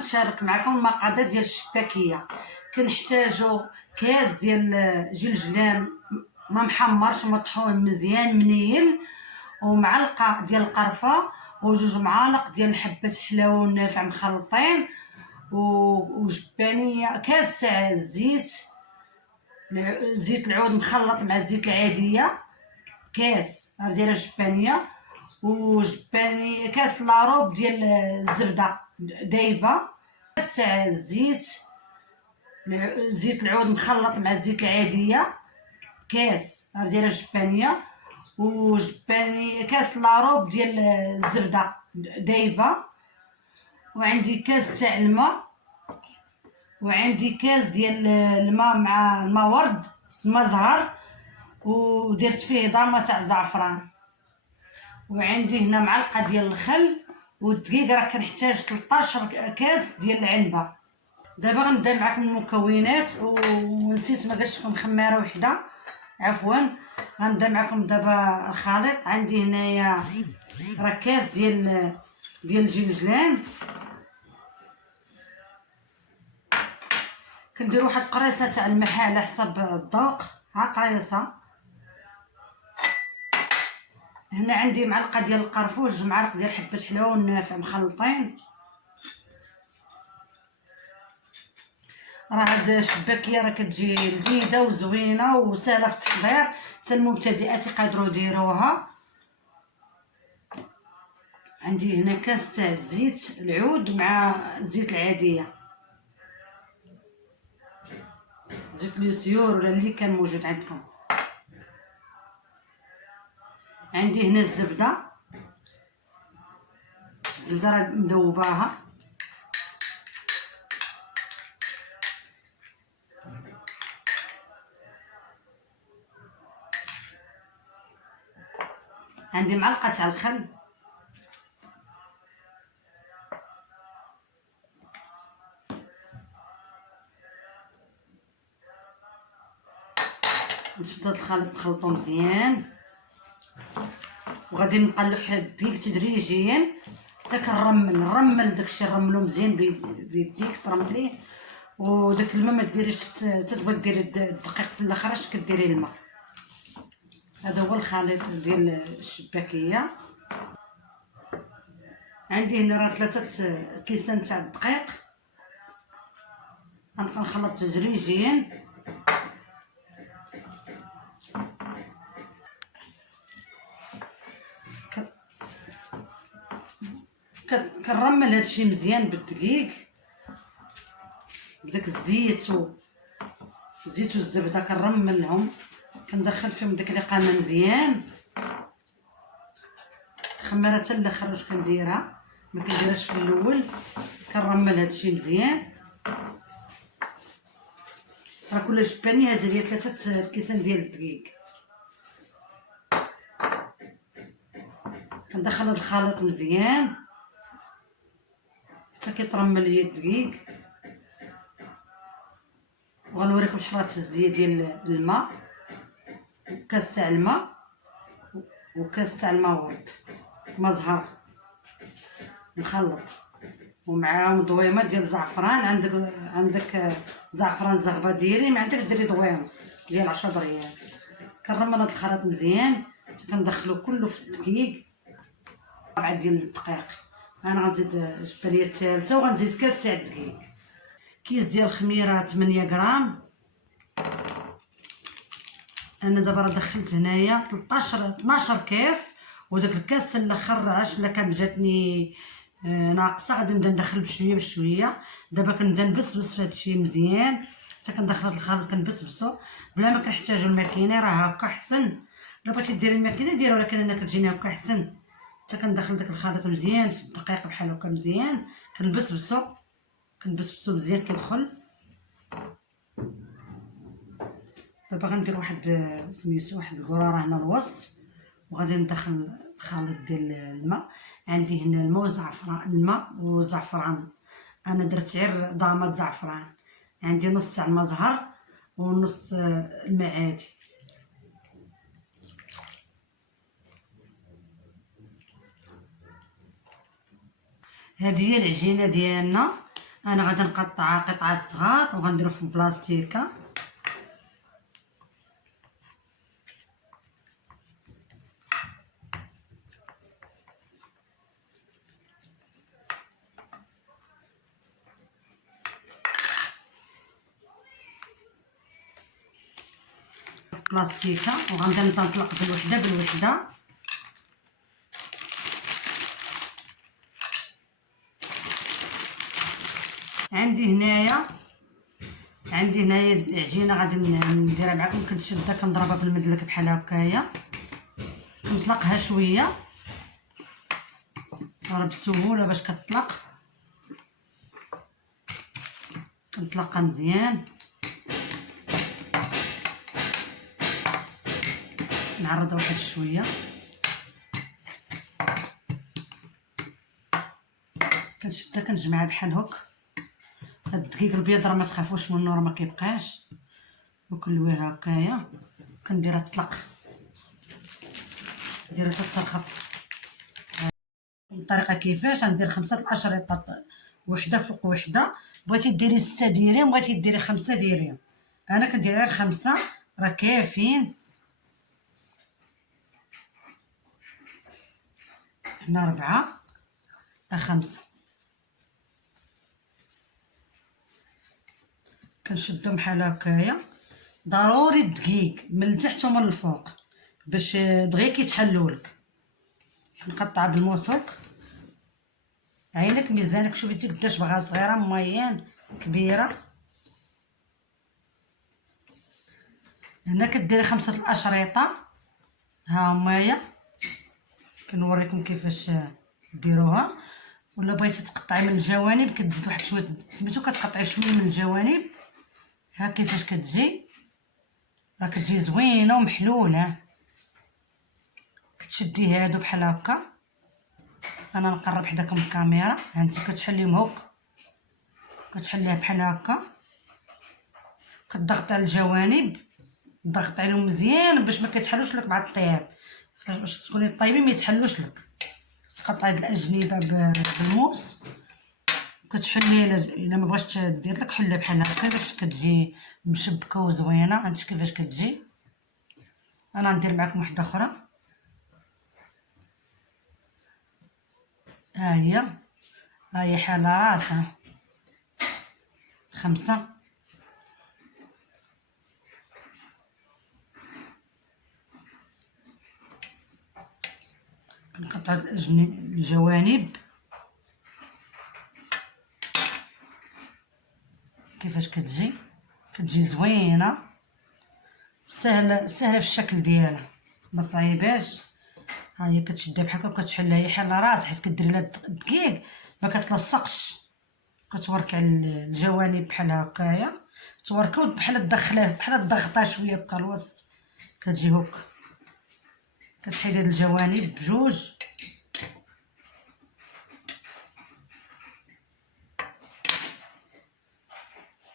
نشارك معكم المقادير ديال الشباكيه. كنحتاجو كاس ديال جلجلان ما محمرش مطحون مزيان منيل، ومعلقه ديال القرفه، وجوج معالق ديال حبه حلاوه ونافع مخلطين، وجبانيه، كاس تاع زيت العود مخلط مع الزيت العاديه، كاس دايره جبانيه، وجبانيه كاس لاروب ديال الزبده دايبه، كاس تاع زيت العود مخلط مع الزيت العاديه، كاس دايره جبانيه، وجبانيه كاس لاروب ديال الزبده دايبه، وعندي كاس تاع الماء، وعندي كاس ديال الماء مع الماء ورد الماء زهر، ودرت فيه ضامه تاع زعفران، وعندي هنا معلقه ديال الخل، والدقيق راه كنحتاج 13 كاس ديال العنبه. دابا غنبدا معكم المكونات، ونسيت ما قلتش لكم خماره وحده، عفوا. غنبدا معكم دابا الخليط. عندي هنايا راه كاس ديال الجلجلان، كندير واحد قريصه تاع الملح على حسب الذوق، قريصه. هنا عندي معلقه ديال القرفه، وجوج معالق ديال حبه حلاوه والنافع مخلطين. راه هاد الشباكيه راه كتجي لذيذه وزوينه وسهله في التحضير، حتى المبتدئات يقدروا يديروها. عندي هنا كاس تاع الزيت العود مع الزيت العاديه، زيت اليسيور ولا اللي كان موجود عندكم. عندي هنا الزبده راه مذوباها. عندي معلقه تاع الخل، نشد هاد الخليط نخلطو مزيان، وغادي نقلح الدقيق تدريجيا حتى كنرمل داكشي، نرملو مزيان بيديك ترمليه، وداك الماء ما ديريش تتبغي ديري الدقيق في الاخر اش كديري الماء. هذا هو الخليط ديال الشباكيه. عندي هنا راه 3 كيسان تاع الدقيق، غنبقى نخلط تدريجيا. كنرمل هادشي مزيان بالدقيق بداك الزيت والزبده، كنرملهم، كندخل فيهم داك الرقامه مزيان، خماره حتى الاخر واش كنديرها، ما كنديرهاش في الاول. كنرمل هادشي مزيان. راه كل جبانيه هذه هي 3 كيسان ديال الدقيق. كندخل هاد الخليط مزيان حتى كيترمل ليا الدقيق، وغنوريكم شحال التزليه ديال الماء، كاس تاع الماء، وكاس تاع الماء ورد ماء زهر مخلط، ومعاهم دويمه ديال الزعفران. عندك زعفران زغبه ديري، ما عندكش ديري دويمه ديال 10 ريال. كنرمل هاد الخليط مزيان حتى كندخلو كله في الدقيق. 4 ديال الدقيق. انا غنزيد الجبانيه الثالثه، وغنزيد كاس تاع الدقيق. كيس ديال الخميره 8 غرام. انا دابا راه دخلت هنايا 12 كاس، وداك الكاس الاخر عاش الا كانت جاتني ناقصه غادي نبدا ندخل بشويه بشويه. دابا كنبدا نبسبس في هادشي مزيان حتى كندخل هاد الخليط كنبسبسو بلا ما كنحتاجو الماكينه، راه هكا احسن. الا بغيتي ديري الماكينه ديري، ولكن انا كتجيني هكا احسن. حتى كندخل داك الخليط مزيان في الدقيق بحال هكا مزيان، كنبسبسو مزيان كيدخل. دابا غندير واحد سميتو واحد القراره هنا الوسط، وغادي ندخل الخليط ديال الماء. عندي هنا الماء والزعفران. انا درت غير ضامه زعفران. عندي نص تاع الماء زهر ونص الماء عادي. هذه هي العجينه ديالنا. انا غادي نقطعها قطعات صغار وغنديرو في بلاستيكه. بلاستيكه وغنبدا نطلق بالوحده بالوحده. عندي هنايا عجينه غادي نديرها معكم. كنشدها كنضربها بالمدلك بحال هكايا، نطلقها شويه راه بسهوله باش كتطلق. كنطلقها مزيان، نعرضها واحد شويه، كنشدها كنجمعها بحال هكا. هاد الدقيق البيض راه ما تخافوش منه، راه ما كيبقاش. وكنلويها هكايا، كنديرها تطلق، نديرها تترخف. الطريقه كيفاش غندير 5 الاشرطه وحده فوق وحده. بغيتي ديري 6 ديريهم، بغيتي ديري 5 ديريهم. انا كندير غير 5 راه كافيين. هنا 4 5. كنشدهم بحال هكايا. ضروري الدقيق من التحت ومن الفوق باش دغيا كيتحلوا لك. كنقطع بالموسوك. عينك ميزانك، شوفي قداش بغا صغيره ميان كبيره. هنا كديري 5 الاشرطه ها همايا. كنوريكم كيفاش ديروها. ولا بغيتي تقطعي من الجوانب كتزيد واحد شويه سميتو، كتقطعي شويه من الجوانب. ها كيفاش كتجي، راه كتجي زوينه ومحلوله. كتشدي هادو بحال هكا. انا نقرب حداكم الكاميرا. هانتي كتحليهم هك، كتحليها بحال هكا، كتضغط على الجوانب، ضغط عليهم مزيان باش ما كيتحلوش لك مع الطياب. باش تكوني طيبين ما يتحلوش لك. تقطعي هاد الاجنبه بالموس. كتحليها الا ما بغاتش دير لك حلها بحال هكا باش كتجي مشبكه وزوينه. هانتي كيفاش كتجي. انا ندير معكم وحده اخرى. ها هي حاله راسها 5. كنقطع الجوانب كيفاش كتجي زوينه، سهله في الشكل ديالها، ما صعيباش. ها هي كتشدها بحال هكا وكتحلها. هي حال راس حيت كديري لها الدقيق ما كتلصقش. كتوركي على الجوانب بحال هكايا، توركي بحال تدخلها بحال تضغطها شويه هكا الوسط. كتجي هكا، كتحيدي الجوانب بجوج.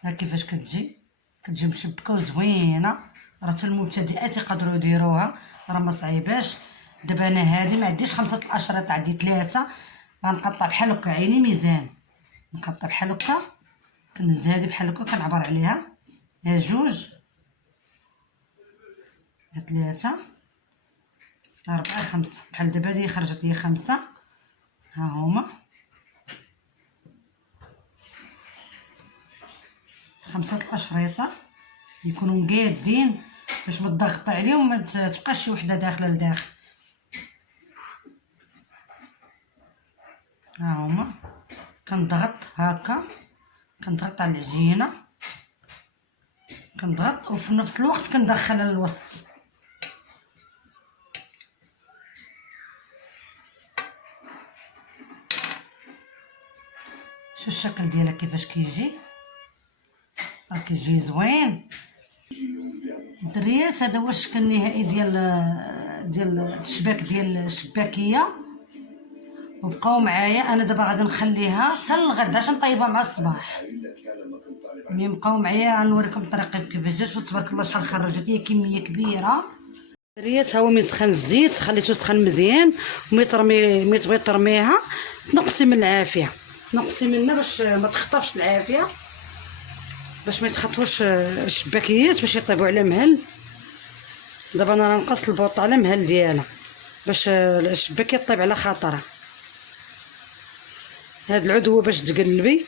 ها كيفاش كتجي مشبكه وزوينه. راه حتى المبتدئات يقدروا يديروها، راه ما صعيباش. دابا انا هذه ما عنديش 5 الاشرطه، عندي 3. غنقطع بحال هكا. عيني ميزان، نقطع بحال هكا. كنهز هذه بحال هكا، كنعبر عليها. ها 2 ها 3 4 5. بحال دابا هذه خرجت هي 5. ها هما 5 الاشرطه يكونوا مقادين باش ما تضغط عليهم ما تبقاش شي وحده داخله لداخل. ها هما كنضغط هكا، كنضغط على العجينه، كنضغط وفي نفس الوقت كندخلها للوسط. شو الشكل ديالها كيفاش كيجي. راه كيجي زوين. الدريات هذا هو الشكل النهائي ديال الشباك ديال الشباكيه. وبقاو معايا. انا دابا غادي نخليها حتى الغدا باش نطيبها مع الصباح. ملي بقاو معايا غنوريكم الطريقه كيفاش جات. وتبارك الله شحال خرجت، هي كميه كبيره. الدريات ها هو من سخن الزيت، خليته سخن مزيان. ملي تبغي ترميها تنقصي من العافيه. تنقصي منها باش ما تخطفش العافيه، باش ما يتخطفوش الشباكيات باش يطيبوا على مهل. دابا انا راه نقصت البوطه على مهل ديالها باش الشباكيه طيب على خاطرها. هاد العود هو باش تقلبي